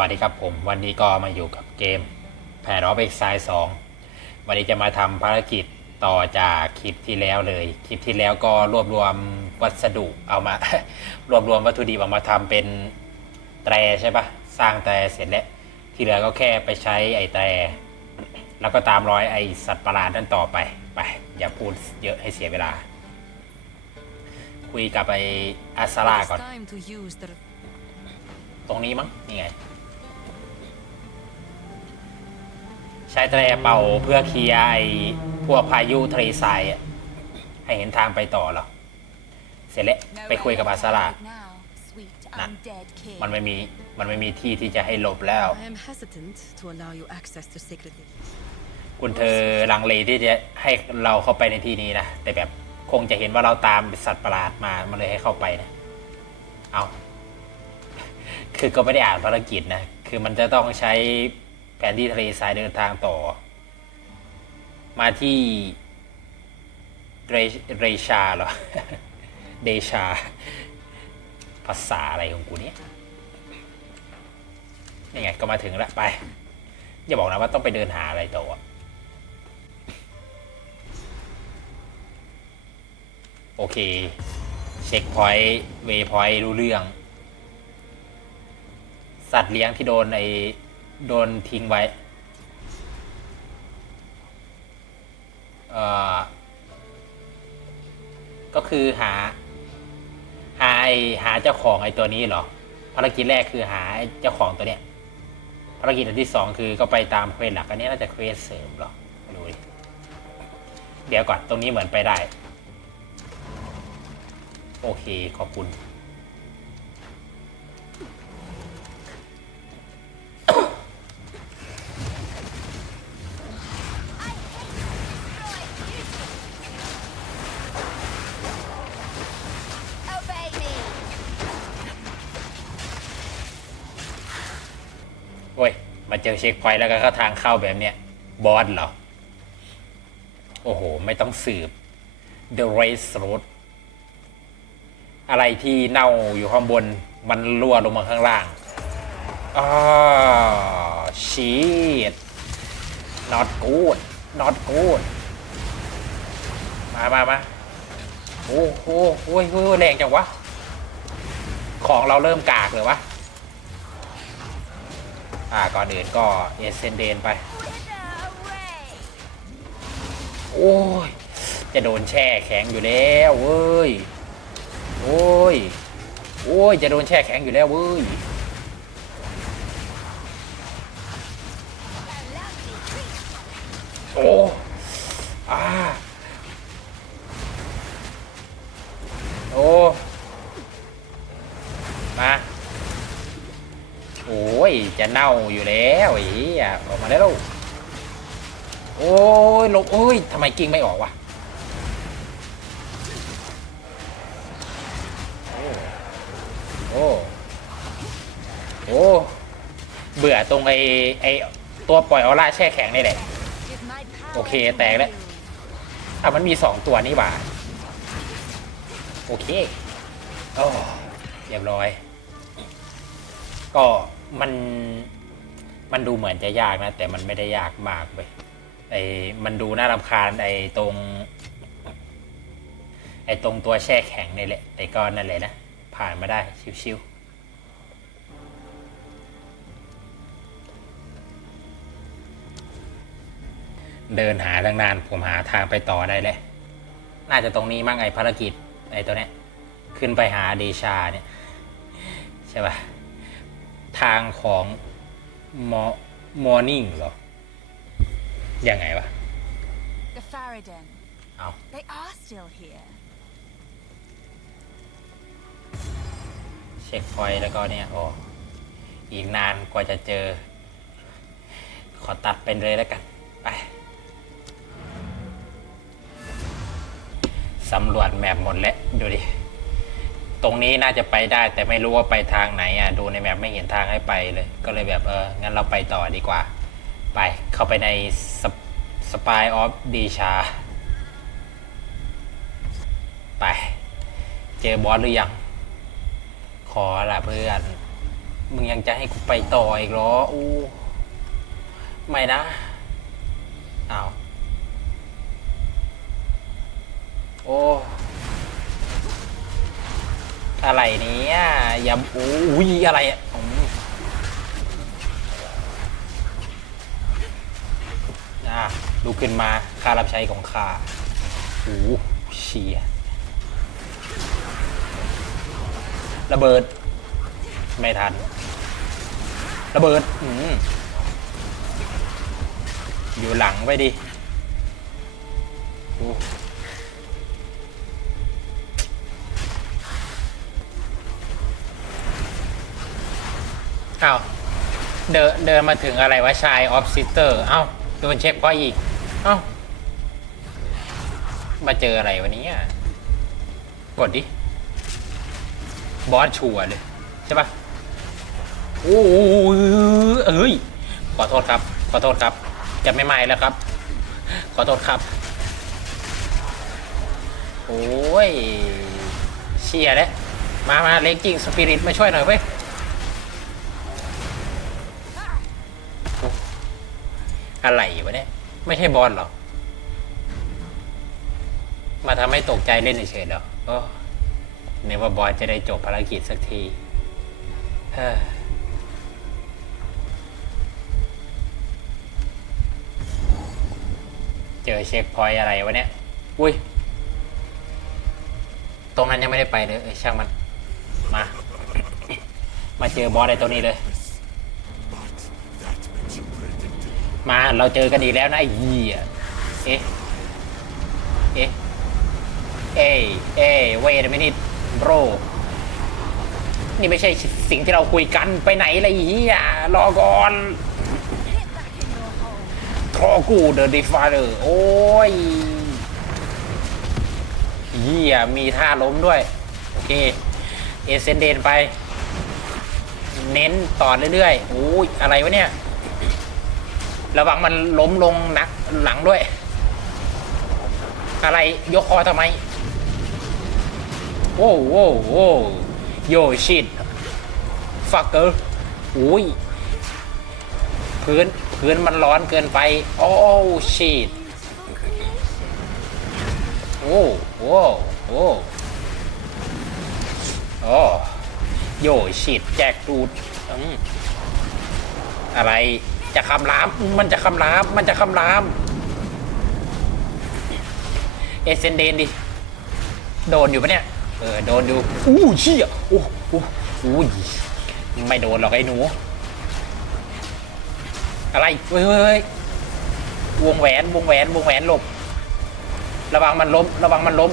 วัสดีครับผม วันนี้ก็มาอยู่กับเกมแพรอฟเอ็กไซสองวันนี้จะมาทำภารกิจต่อจากคลิปที่แล้วเลย คลิปที่แล้วก็รวบรวมวัสดุเอามารวบรวมวัตถุดิบเอามาทำเป็นแตรใช่ปะสร้างแตรเสร็จแล้วที่เหลือก็แค่ไปใช้ไอ้แตร แล้วก็ตามรอยไอ้สัตว์ประหลาดนั่นต่อไปไป อย่าพูดเยอะให้เสียเวลา คุยกับไอ้อาซาร่า It is ก่อน time to use the ตรงนี้มั้งนี่ไง ใช้แตรเป่าเพื่อเคลียร์ไอ้พวกพายุทะเลทรายอะให้เห็นทางไปต่อเหรอ เสร็จแล้วไปคุยกับอาซาร่า now, sweet Nah. undead king. มันไม่มีมันไม่มีที่ที่จะให้หลบแล้ว I am hesitant to allow you access to sacred data. คุณเธอลังเลที่จะให้เราเข้าไปในที่นี้นะแต่แบบคงจะเห็นว่าเราตามสัตว์ประหลาดมามันเลยให้เข้าไปนะเอาคือก็ไม่ได้อ่านภารกิจนะคือมันจะต้องใช้ แผนที่ทะเลทรายเดินทางต่อ มาที่เรเรชาเหรอ เดชา ภาษาอะไรของกูเนี่ยนี่ไงก็มาถึงแล้วไป อย่าบอกนะว่าต้องไปเดินหาอะไรต่ออะโอเค เช็คพอยต์เวพอยต์รู้เรื่อง สัตว์เลี้ยงที่โดนไอ โดนทิ้งไว้ก็คือหา หาไอหาเจ้าของไอตัวนี้เหรอ ภารกิจแรกคือหาไอเจ้าของตัวเนี้ย ภารกิจอันที่สองคือก็ไปตามเควสหลักอันนี้น่าจะเควสเสริมเหรอไม่รู้ดิเดี๋ยวก่อนตรงนี้เหมือนไปได้ โอเคขอบคุณ เจอเช็คพอยต์แล้วก็เข้าทางเข้าแบบเนี้ยบอสเหรอ โอ้โห ไม่ต้องสืบ The Race Road อะไรที่เน่าอยู่ข้างบนมันรั่วลงมาข้างล่างอ่าชีต not good not good มามามาโอ้โหโอ้ยโอ้ยแรงจังวะ ของเราเริ่มกากเลยวะ อ่าก่อนอื่นก็เอเซนเดนไป โอ้ย จะโดนแช่แข็งอยู่แล้วเว้ย โอ้ย โอ้ย จะโดนแช่แข็งอยู่แล้วเว้ย จะเน่าอยู่แล้วไอ้เหี้ยออกมาได้แล้วโอ้ยหลบโอ้ยทำไมกิ้งไม่ออกวะโอ้โอ้เบื่อตรงไอไอตัวปล่อยออร่าแช่แข็งนี่แหละ โอเคแตกแล้วอะมันมีสองตัวนี่หว่าโอเคโอ้เรียบร้อย ก็ มันมันดูเหมือนจะยากนะ แต่มันไม่ได้ยากมากเลยไอ้มันดูน่ารำคาญไอ้ตรง ไอ้ตรงตัวแช่แข็งนี่แหละแต่ก็นั่นแหละนะ ผ่านมาได้ชิวๆเดินหาตั้งนาน ผมหาทางไปต่อได้เลย น่าจะตรงนี้มั่งไอ้ภารกิจไอ้ตัวเนี้ย ขึ้นไปหาเดชาเนี่ย ใช่ป่ะ ทางของมอมอร์นิ่งเหรอ ยังไงวะ The Faradin. เอา They are still here. เช็คพอยต์แล้วก็เนี่ยโอ้อีกนานกว่าจะเจอ ขอตัดเป็นเลยแล้วกัน ไป สำรวจแมปหมดแล้ว ดูดิ ตรงนี้น่าจะไปได้ แต่ไม่รู้ว่าไปทางไหนอะดูในแมปไม่เห็นทางให้ไปเลย ก็เลยแบบเอองั้นเราไปต่อดีกว่า ไปเข้าไปในสปายออฟดีชาไปเจอบอสหรือยัง ขอละเพื่อน มึงยังจะให้กูไปต่ออีกเหรออู้ไม่นะอ้าวโอ้ อะไรเนี้ยอย่าโอ้ยอะไรอะอืมอะลุกขึ้นมาค่ารับใช้ของข้าโอ้เชียระเบิด ไม่ทัน ระเบิดอืมอยู่หลังไปดิโอ้ อ้าวเดินเดินมาถึงอะไรวะชายออฟซิสเตอร์เอ้าโดนเช็คพอยอีก เอ้า มาเจออะไรวันนี้อะกดดิ บอสชัวเลย ใช่ปะโอ้เอ้ย ขอโทษครับ ขอโทษครับ จะไม่ไม่แล้วครับ ขอโทษครับ โอ้ยเชียร์แล้วมามาเล็กจริงสปิริตมาช่วยหน่อยเว้ย อะไรวะเนี่ย ไม่ใช่บอลหรอ มาทำให้ตกใจเล่นเฉยๆหรอโอ้ในว่าบอสจะได้จบภารกิจสักทีเจอเช็คพอยอะไรวะเนี่ย อุ้ย ตรงนั้นยังไม่ได้ไปเลยเออช่างมัน มา มาเจอบอสในตัวนี้เลย มาเราเจอกันอีกแล้วนะไอ้เหี้ยเอ๊ะ เอ๊ะ เอ้ยเอ้ยเวทไม่นิดโบรนี่ไม่ใช่สิ่งที่เราคุยกันไปไหนเลยเฮียรอก่อนทรอกูเดอะดิฟาเดอร์โอ้ยเฮียมีท่าล้มด้วย โอเค เอเซนเดนไป เน้นต่อเรื่อยๆโอ้ยอะไรวะเนี่ย ระวังมันล้มลงหนักหลังด้วย อะไรยกคอทำไมโอ้โว้โว้โยชิตฟักเกอร์อุ้ยพื้นพื้นมันร้อนเกินไป โอ้ชิต Useful creation. โอ้โอ้โอ้โอ้โยชิตแจกดูดออะไร จะคำราม มันจะคำราม มันจะคำราม เอเซนเดนดิ โดนอยู่ปะเนี่ย เออ โดนอยู่อู้เชี่ยโอ้โอ้อู้ยไม่โดนหรอกไอ้หนู อะไรเฮ้ยเฮ้ยเฮ้ยวงแหวน วงแหวน วงแหวนหลบ ระวังมันล้ม ระวังมันล้ม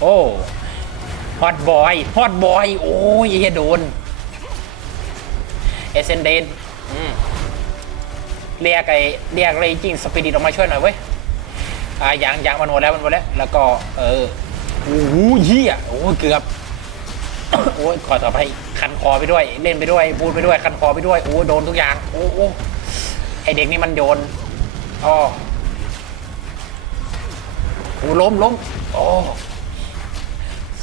โอ้ ฮอตบอย ฮอตบอย โอ้ยโดน อเซนเดนเรียกไอเรียกเรจิงสปิริตออกมาช่วยหน่อยเว้ยอ่ายังยังมันหมดแล้วมันหมดแล้ว แล้วก็เออโอ้โหเฮียโอ้เกือบโอ้ยขอต่อไปคันคอไปด้วย เล่นไปด้วยพูดไปด้วย คันคอไปด้วยโอ้โดนทุกอย่างโอ้โอ้ไอเด็กนี่มันโยนอ๋อโอ้ล้มล้มโอ้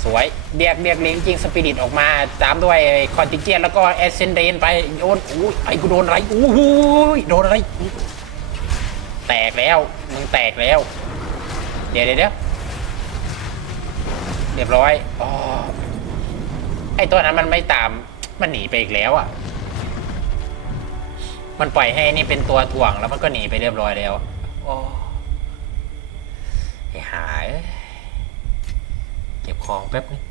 สวยเรียกเรียกเลี้ยงจริงสปิริตออกมาตามด้วยคอนติเจียนแล้วก็แอสเซนเดนไปโยนโอ้ยไอ้กูโดนอะไรโอ้โหโดนอะไรแตกแล้วมึงแตกแล้ว เดี๋ยวเดี๋ยวเรียบร้อยอ๋อไอ้ตัวนั้นมันไม่ตามมันหนีไปอีกแล้วอะ มันปล่อยให้นี่เป็นตัวถ่วงแล้วมันก็หนีไปเรียบร้อยแล้วโอ้ไอ้หาย เก็บของแป๊บนึง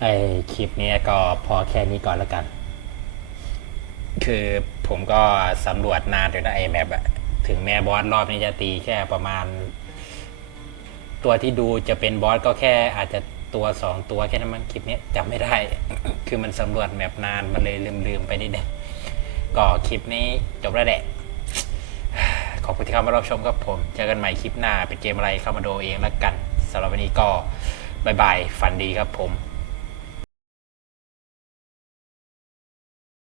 ไอคลิปนี้ก็พอแค่นี้ก่อนแล้วกัน คือผมก็สำรวจนานอยู่นะไอแมปอะถึงแม้บอสรอบนี้จะตีแค่ประมาณ ตัวที่ดูจะเป็นบอสก็แค่อาจจะตัวสองตัวแค่นั้นมั้งคลิปนี้จำไม่ได้ คือมันสำรวจแมปนานมันเลยลืมๆไปนิดนึงก็คลิปนี้จบแล้วแหละขอบคุณที่เข้ามารับชมครับผม เจอกันใหม่คลิปหน้าเป็นเกมอะไรเข้ามาดูเองแล้วกัน สำหรับวันนี้ก็บายบายฝันดีครับผม